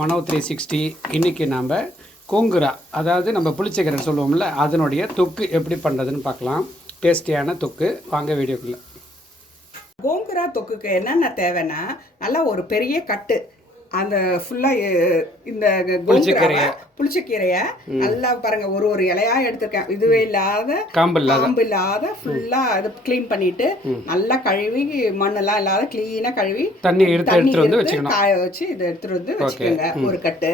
மனோ three sixty இன்றைக்கி நாம் கோங்குரா அதாவது நம்ம புளிச்சக்கரை சொல்லுவோம்ல அதனுடைய தொக்கு எப்படி பண்ணுறதுன்னு பார்க்கலாம். டேஸ்டியான தொக்கு. வாங்க வீடியோக்குள்ளே. கோங்குரா தொக்குக்கு என்னென்ன தேவைன்னா நல்லா ஒரு பெரிய கட்டு அந்த ஃபுல்லாக இந்த புளிச்சக்கீரைய. புளிச்சக்கீரையை நல்லா பாருங்க ஒரு ஒரு இலையா எடுத்திருக்கேன். இதுவே இல்லாத காம்பு இல்லாத. காம்பு இல்லாத ஃபுல்லாக அது க்ளீன் பண்ணிட்டு நல்லா கழுவி மண்ணெல்லாம் இல்லாத க்ளீனாக கழுவி தண்ணி எடுத்து எடுத்துகிட்டு வந்து எடுத்து வச்சுக்கணும். காய வச்சு இதை எடுத்துட்டு வந்து வச்சுக்கோங்க ஒரு கட்டு.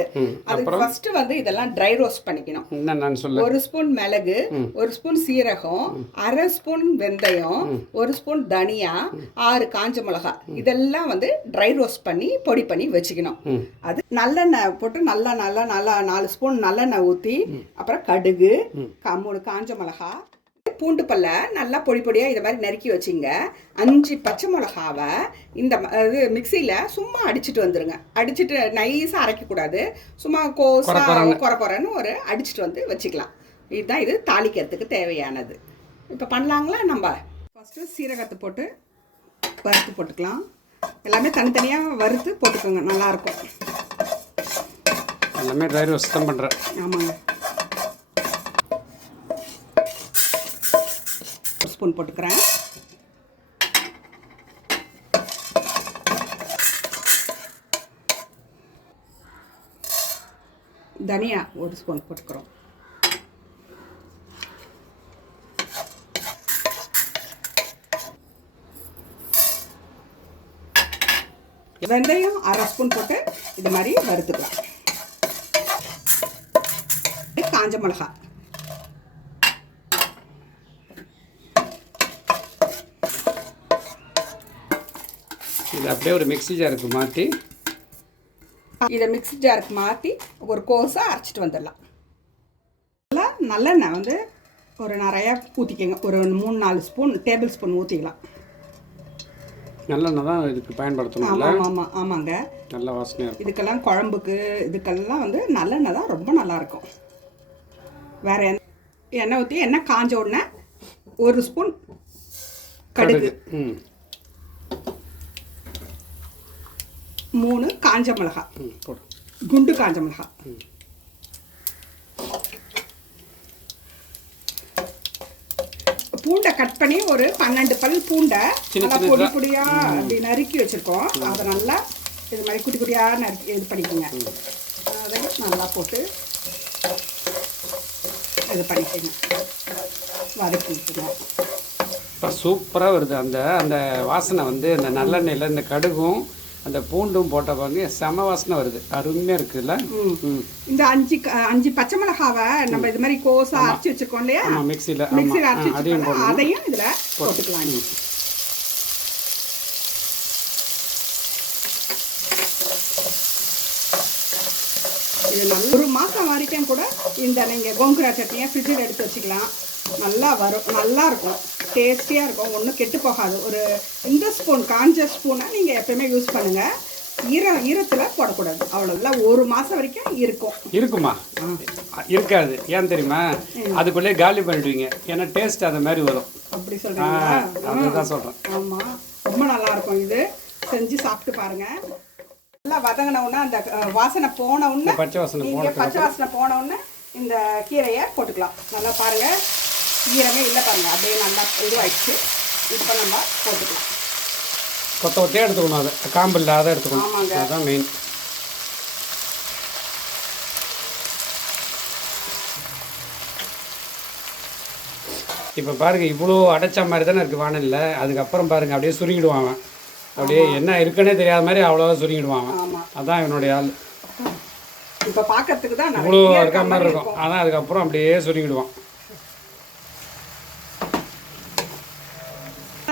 அதுக்கு ஃபர்ஸ்ட் வந்து இதெல்லாம் ட்ரை ரோஸ்ட் பண்ணிக்கணும். ஒரு ஸ்பூன் மிளகு ஒரு ஸ்பூன் சீரகம் அரை ஸ்பூன் வெந்தயம் ஒரு ஸ்பூன் தனியா ஆறு காஞ்ச மிளகாய். இதெல்லாம் வந்து ட்ரை ரோஸ்ட் பண்ணி பொடி பண்ணி வச்சுக்கணும். அது நல்லெண்ணெய் போட்டு நல்லா நல்லா நல்லா நாலு ஸ்பூன் நல்லெண்ணெய் ஊற்றி அப்புறம் கடுகு மூணு காஞ்ச மிளகாய் பூண்டு பல்ல நல்லா பொடி பொடியாக இதை மாதிரி நறுக்கி வச்சிங்க. அஞ்சு பச்சை மிளகாவை இந்த இது மிக்சியில் சும்மா அடிச்சிட்டு வந்துருங்க. அடிச்சிட்டு நைஸாக அரைக்கக்கூடாது. சும்மா கோஸா குறை குறைன்னு ஒரு அடிச்சிட்டு வந்து வச்சுக்கலாம். இதுதான் இது தாளிக்கிறதுக்கு தேவையானது. இப்போ பண்ணலாங்களா நம்ம? ஃபஸ்ட்டு சீரகத்தை போட்டு வறுத்து போட்டுக்கலாம். எல்லாமே தனித்தனியாக வறுத்து போட்டுக்கோங்க நல்லாயிருக்கும் எல்லாமே ட்ரை ரோஸ்ட் தான் பண்ணுறேன் ஆமாங்க. ஒரு ஸ்பூன் போட்டுக்கிறேன். தனியா ஒரு ஸ்பூன் போட்டுக்கிறோம். வெந்தயம் அரை ஸ்பூன் போட்டு இது மாதிரி வறுத்துக்கலாம். காஞ்ச மிளகா இது அப்படியே ஒரு மிக்ஸி ஜாருக்கு மாற்றி இதை மிக்ஸி ஜாருக்கு மாற்றி ஒரு கோஸாக அரைச்சிட்டு வந்துடலாம். நல்லா நல்லெண்ணெய் வந்து ஒரு நிறையா ஊற்றிக்கங்க ஒரு மூணு நாலு ஸ்பூன் டேபிள் ஸ்பூன் ஊற்றிக்கலாம் நல்லெண்ணெய் தான் இதுக்கு பயன்படுத்தணும்ல? ஆமாம் ஆமாம் ஆமாங்க. நல்ல வாசனையாக இருக்கும். இதுக்கெல்லாம் குழம்புக்கு இதுக்கெல்லாம் வந்து நல்லெண்ணெய் தான் ரொம்ப நல்லாயிருக்கும். வேற எண்ணெய் எண்ணெய் ஊற்றி எண்ணெய் காஞ்ச உடனே ஒரு ஸ்பூன் கடுகு. மூணு காஞ்ச மிளகாய். குண்டு காஞ்ச மிளகாய். பூண்டை கட் பண்ணி ஒரு பன்னெண்டு பல் பூண்டை சின்ன நல்லா. பொடி பொடியா அப்படி நறுக்கி வச்சிருக்கோம். அதை நல்லா இது மாதிரி குட்டி குட்டியா நறுக்கி இது பண்ணிக்கோங்க. அதை நல்லா போட்டு இது பண்ணிக்கோங்க. வதக்கி விட்டுருங்க. இப்போ சூப்பராக வருது. அந்த அந்த வாசனை வந்து இந்த நல்லெண்ணெயில் இந்த கடுகும் அந்த பூண்டும் போட்ட பாருங்க செம வாசனை வருது. அருமையாக இருக்குல்ல? இந்த அஞ்சு அஞ்சு பச்சை மிளகாவை நம்ம இது மாதிரி கோஸா அரைச்சி வச்சிருக்கோம் இல்லையா? மிக்சியில் அரைச்சி அதையும் இதுல போட்டுக்கலாம். இது நல்ல ஒரு மாதம் வரைக்கும் கூட இந்த நீங்கள் கோங்குரா சட்னியை ஃப்ரிட்ஜில் எடுத்து வச்சுக்கலாம். நல்லா வரும். நல்லா இருக்கும். டேஸ்டியாக இருக்கும். ஒன்றும் கெட்டு போகாது. ஒரு இந்த ஸ்பூன் காஞ்ச ஸ்பூனை நீங்கள் எப்பயுமே யூஸ் பண்ணுங்கள் ஈரம் ஈரத்தில் போடக்கூடாது. அவ்வளோதான் ஒரு மாதம் வரைக்கும் இருக்கும். இருக்குமா? இருக்காது. ஏன் தெரியுமா? அதுக்குள்ளே காலி பண்ணிடுவீங்க. ஏன்னா டேஸ்ட் அந்த மாதிரி வரும். அப்படி சொல்கிறீங்களா அதுதான் சொல்கிறேன் ஆமாம் ரொம்ப நல்லா இருக்கும் இது. செஞ்சு சாப்பிட்டு பாருங்க. நல்லா வதங்கின உடனே அந்த வாசனை போன உடனே பச்சை வாசனை நீங்க போனதுக்கு பச்சை வாசனை போன உடனே இந்த கீரையை போட்டுக்கலாம். நல்லா பாருங்க. ஈரமே இல்லை பாருங்க. அப்படியே நல்லா இதுவாயிடுச்சு. இப்போ நம்ம போட்டுக்கலாம். கொத்த கொத்தையே எடுத்துக்கணும் அதை. காம்பு இல்லாத எடுத்துக்கணும். ஆமாங்க. அதுதான் மெயின் இப்போ பாருங்க இவ்வளோ அடைச்ச மாதிரி தானே இருக்குது வானலில். அதுக்கப்புறம் பாருங்க அப்படியே சுருங்கிடுவான் அவன். அப்படியே என்ன இருக்குன்னே தெரியாத மாதிரி அவ்வளோவா. ஆமா. அதான் இவனுடைய ஆள். இப்போ பார்க்கறதுக்கு தான் இவ்வளோ இருக்க மாதிரி இருக்கும். ஆனால் அதுக்கப்புறம் அப்படியே சுருங்கிடுவான்.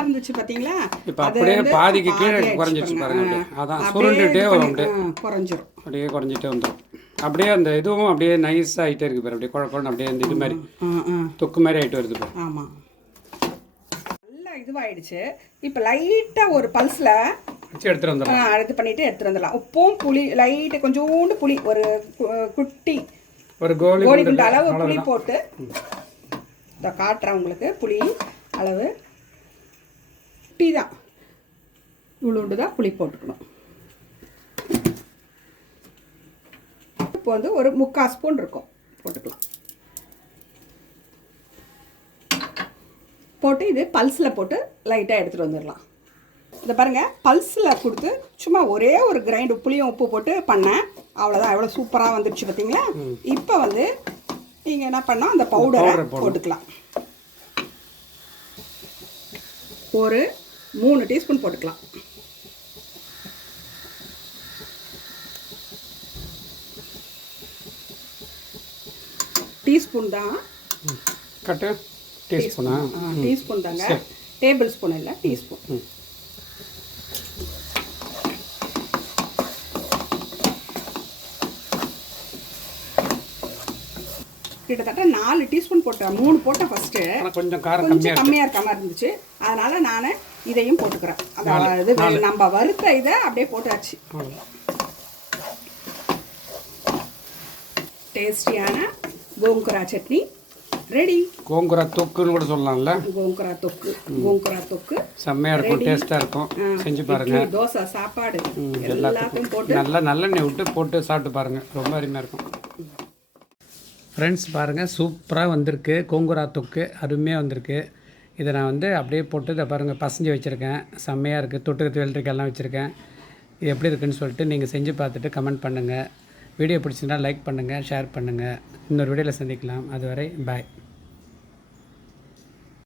இருந்துச்சு பாத்தீங்களா? இப்போ அப்படியே பாதிக்கு கீழே ஆயிடுச்சு பாருங்க. அதான் இது வரும் அப்படியே. குறைஞ்சிரும். அப்படியே குறைஞ்சிட்டே வந்துடும் அப்படியே அந்த இதுவும் அப்படியே நைஸ் ஆகிட்டே இருக்கு பாரு. அப்படியே குழ குழன்னு அப்படியே இந்த இது மாதிரி. தொக்கு மாதிரி ஆகிட்டு வருது பாரு. ஆமாம் இதுவாயிடுச்சு. இப்போ லைட்டாக ஒரு பல்ஸில் இது பண்ணிட்டு எடுத்துட்டு வந்துடலாம். உப்பும் புளி லைட்டு கொஞ்சோண்டு புளி ஒரு குட்டி ஒரு கோலி குண்டு அளவு புளி போட்டு இதை காட்டுறேன் உங்களுக்கு புளி அளவு. குட்டி தான். இவ்வளோண்டு தான் புளி போட்டுக்கணும். உப்பு வந்து ஒரு முக்கால் ஸ்பூன் இருக்கும். போட்டுக்கலாம். போட்டு இது பல்ஸில் போட்டு லைட்டாக எடுத்துகிட்டு வந்துடலாம். இந்த பாருங்கள் பல்ஸில் கொடுத்து சும்மா ஒரே ஒரு கிரைண்ட் புளியும் உப்பு போட்டு பண்ணேன். அவ்வளோதான் எவ்வளோ சூப்பராக வந்துடுச்சு பார்த்தீங்களா இப்போ வந்து நீங்கள் என்ன பண்ணோம் அந்த பவுடரை. போட்டுக்கலாம். ஒரு மூணு டீஸ்பூன் போட்டுக்கலாம். டீஸ்பூன் தான் கட்டு. டீஸ்பூனா? டீஸ்பூன். தாங்க. டேபிள் ஸ்பூன் இல்லை டீஸ்பூன். கிட்டத்தட்ட நாலு டீஸ்பூன் போட்டேன். மூணு போட்டேன் ஃபர்ஸ்ட்டு கொஞ்சம் காரம் கொஞ்சம் கம்மியாக இருக்க. மாதிரி இருந்துச்சு. அதனால நான் இதையும் போட்டுக்கிறேன். அந்த இது நம்ம வறுத்த இதை அப்படியே போட்டாச்சு. டேஸ்டியான கோங்குரா சட்னி. ரெடி கோங்குரா தொக்குன்னு கூட சொல்லலாம்ல. கோங்குரா தொக்கு கோங்குரா தொக்கு. செம்மையாக இருக்கும் டேஸ்ட்டாக இருக்கும். செஞ்சு பாருங்க. இட்லி, தோசை சாப்பாடு எல்லாத்தையும் போட்டு. நல்லா நல்லெண்ணெய் விட்டு போட்டு சாப்பிட்டு பாருங்கள் ரொம்ப அருமையாக இருக்கும். ஃப்ரெண்ட்ஸ் பாருங்கள் சூப்பராக வந்திருக்கு. கோங்குரா தொக்கு அருமையாக வந்திருக்கு. இதை நான் வந்து அப்படியே போட்டு இதை பாருங்கள் பசஞ்சு வச்சுருக்கேன். செம்மையாக இருக்குது தொட்டுக்கத்து வெள்ளரிக்காயெல்லாம் வச்சுருக்கேன். இது எப்படி இருக்குன்னு சொல்லிட்டு நீங்கள் செஞ்சு பார்த்துட்டு கமெண்ட் பண்ணுங்கள் வீடியோ பிடிச்சிருந்தால் லைக் பண்ணுங்கள் ஷேர் பண்ணுங்கள் இன்னொரு வீடியோவில் சந்திக்கலாம். அதுவரை பாய்